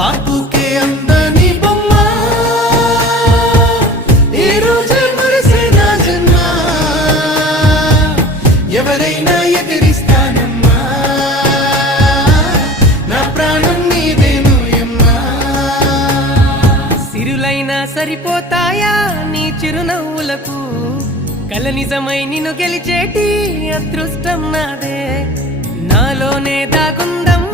బాపుకే అందని బొమ్మ ఈ రోజే మురిసే నా జన్మ ఎవరైనా ఎదిరిస్తానమ్మా నా ప్రాణం నీదేను యమ్మా సిరులైనా సరిపోతాయా నీ చిరునవ్వులకు కల నిజమై నిన్ను గెలిచేటి అదృష్టం నాదే నాలోనే దాగుందమ్మా